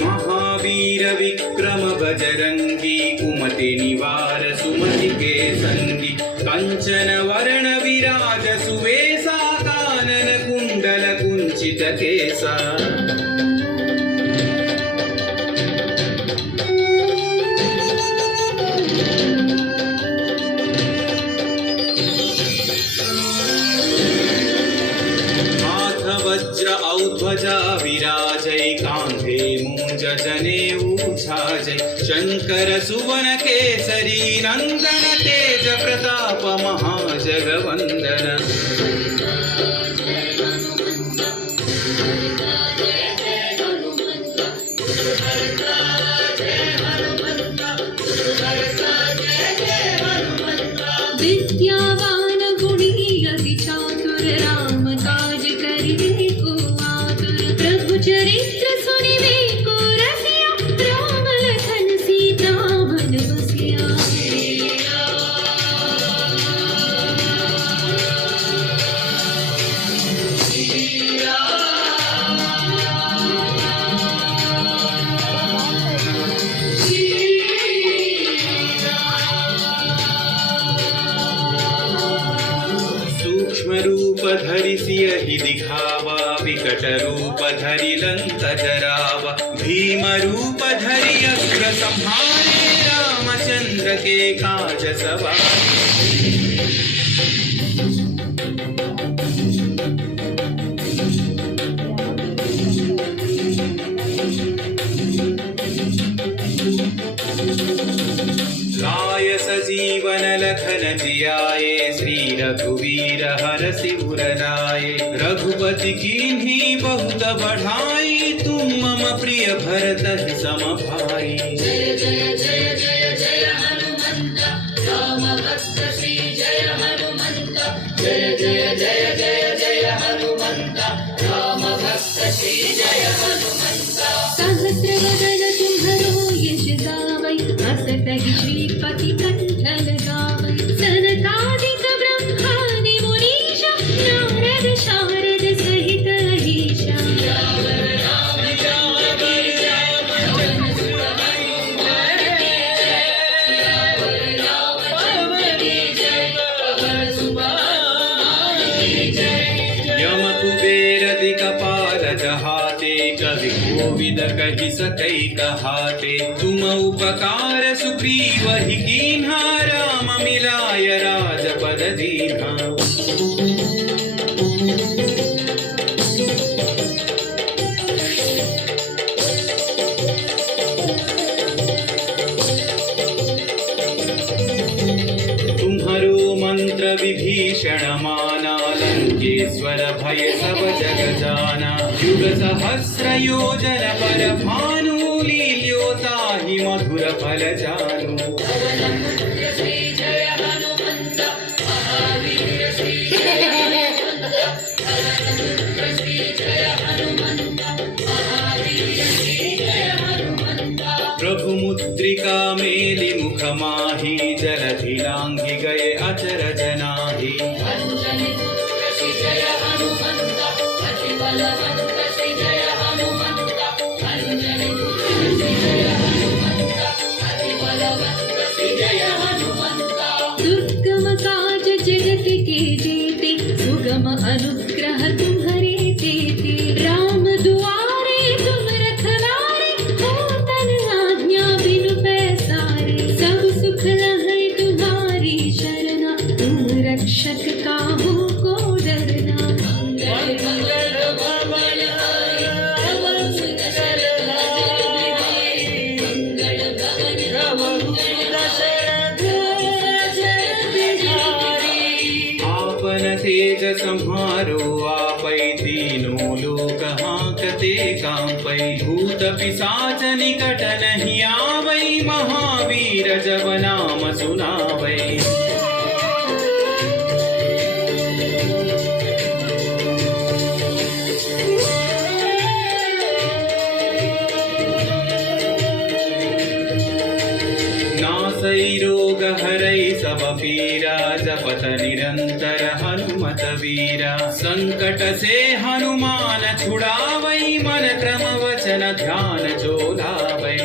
महावीर विक्रम बजरंगी कुमति निवार सुमति के संगी कंचन वर्ण विराज सुवेशा कानन कुंडल कुंचित केसा वज्र औध्वजा विराजै कांधे मूंज जनेऊ छाजै शंकर सुवन केसरी नंदन तेज प्रताप महाजगवंदन विद्यावान गुणी अति चातुर राम काज करिबे को आतुर प्रभु चरित्र सुनिबे को रसिया राम लखन सीता मन बसिया सूक्ष्म रूप धरि सियहि दिखावा विकट रूप धरि लंक जरावा भीम रूप धरि असुर संहारे रामचंद्र के काज सवारे लाय सजीवन लखन जियाए श्री रघुवीर हरषि उर लाए रघुपति कीन्ही बहुत बढ़ाई तुम मम प्रिय भरत सम भाई जय जय जय जय जय हनुमंत राम भक्त श्री जय हनुमंत जय जय जय जय जय हनुमंत राम भक्त श्री जय हनुमंत सहस्र वदन तुम्हरो यश गावै अस कहि श्रीपति कंठ लगावै सनकादिक ब्रह्मादि मुनीश नारद शारद सहित अहीशा यम कुबेर दिगपाल जहाते कवि कोविद कहि सकै कहाते तुम उपकार सुग्रीव ही कीन्हा राम मिलाय राजपद दीन्हा तुम्हरो मंत्र विभीषण माना लंकेश्वर भय सब जग जाना युग सहस्र योजन पर भानु लील्योताहि मधुर फल जानु प्रभु मुद्रिका मेलि मुख माहि जलधि लांघि गए अचर जनाहि दुर्गम काज जगत के जेते सुगम अनुग्रह तुम्हरे तेते राम दुआरे तुम रखवारे हो तन आज्ञा बिनु पैसारे सब सुख लहै तुम्हारी शरणा तुम रक्षक काहू को डरना मंगल मंगल भवन हाय रमण सुंदर मंगल भवन आपन तेज संहारो आपै तीनों लोक हांकते कांपै भूत पिशाच निकट नहीं आवै महावीर जब नाम सुनावै नासै रोग हरै सब पीरा जपत निरंतर हनुमत बलवीरा संकट से हनुमान छुड़ावै मन क्रम वचन ध्यान जो लावै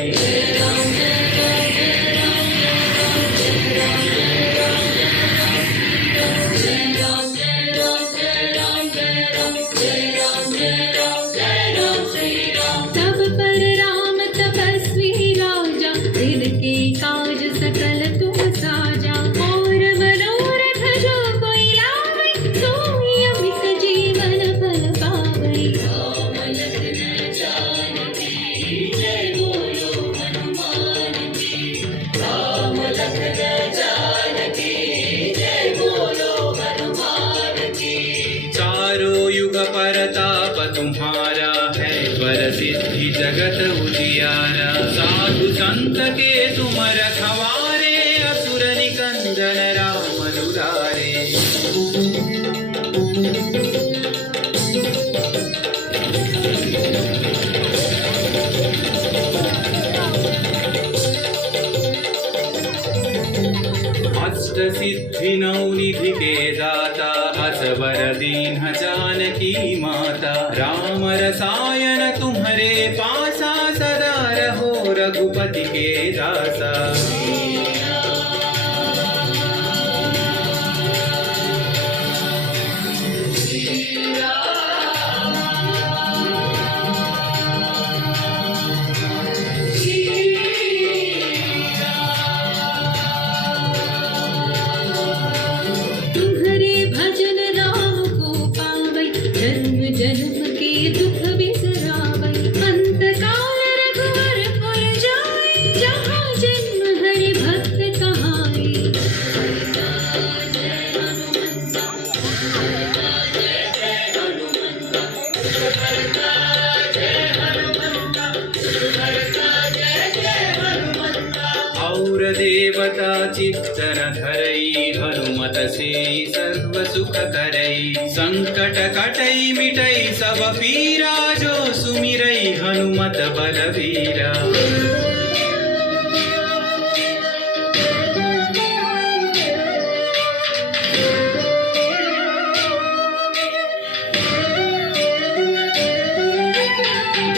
तब पर राम तपस्वी राजा तिनके काज सकल तुम साजा और मनोरथ जो कोई लावै सोई अमित जीवन फल पावै राम लखन जानकी जय बोलो हनुमान की राम लखन जानकी जय बोलो हनुमान की चारों युग परताप तुम्हारा है वर सिद्धि जगत उजियारा साधु संत के तुम रखवारे असुर निकंदन राम दुलारे अष्ट सिद्धि नौ निधि के दाता असवर दीन जानकी माता राम रसायन तुम्हारे पासा सदा रहो रघुपति के दासा तुम्हारे भजन राम को पावै जन्म जन्म के दुख बिसरावै अंत काल रघुवर पुर जाय जहाँ जन्म हरि भक्त कहाय और देवता चित्तन धरई हनुमत से सर्व सुख करई संकट कटई मिटई सब पीरा जो सुमिरई हनुमत बलवीरा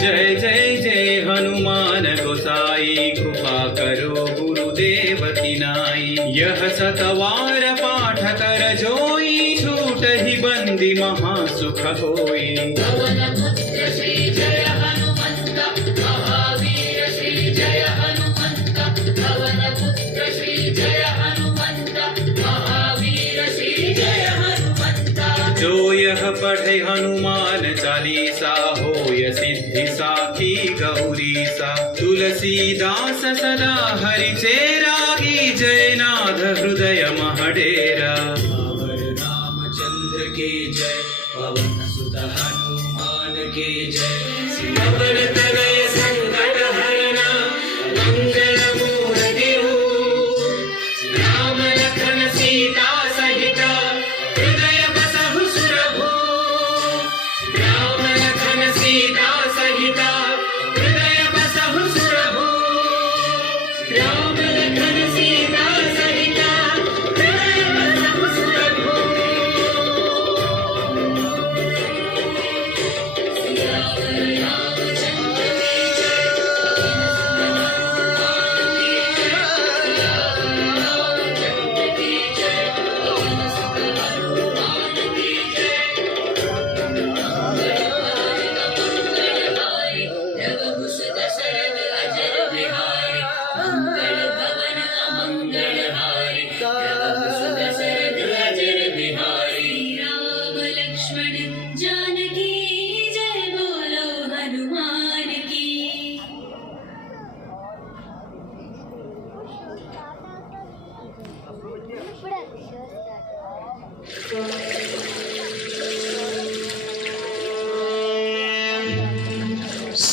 जय जय जय हनुमान गोसाई कृपा करो गुरुदेव तिनाई यह सतवार पाठ कर जोई छूट ही बंदी महासुख होई पवन पुत्र श्री जय हनुमंत महावीर श्री जय हनुमंत पवन पुत्र श्री जय हनुमंत महावीर श्री जय हनुमंत जो यह पढ़े हनुमान चालीसा होय सिद्धि साखी गौरी सा तुलसीदास सदा हरि चेरागी जयनाथ हृदय महडेरा रामचंद्र के जय पवन सुत हनुमान के जय सियावर तनय संकट हरना मंगल मूर्ति राम लखन सीता सहित हृदय बसहु सुरभु राम लखन सीता सहित हृदय बसहु सुरभु राम लखन सीता सहित हृदय बसहु सुरभु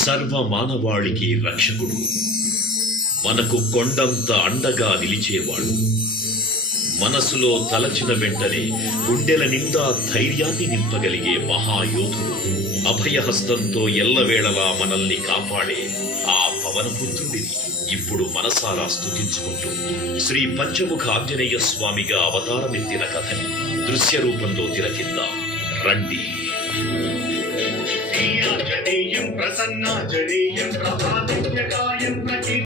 సర్వ మానవాళికి రక్షకుడు, మనకు కొండంత అండగా నిలిచేవాడు, మనసులో తలచిన వెంటనే గుండెల నిండా ధైర్యాన్ని నింపగలిగే మహాయోధుడు. అభయహస్తంతో ఎల్లవేళలా మనల్ని కాపాడే ఆ పవనపుత్రుడిని ఇప్పుడు మనసారా స్తుతించుకుంటూ శ్రీ పంచముఖ ఆంజనేయ స్వామిగా అవతారమెత్తిన కథని దృశ్య రూపంలో తిలకిద్దాం రండి. ప్రసన్నాజనీయం ప్రభాదిత్యకాయం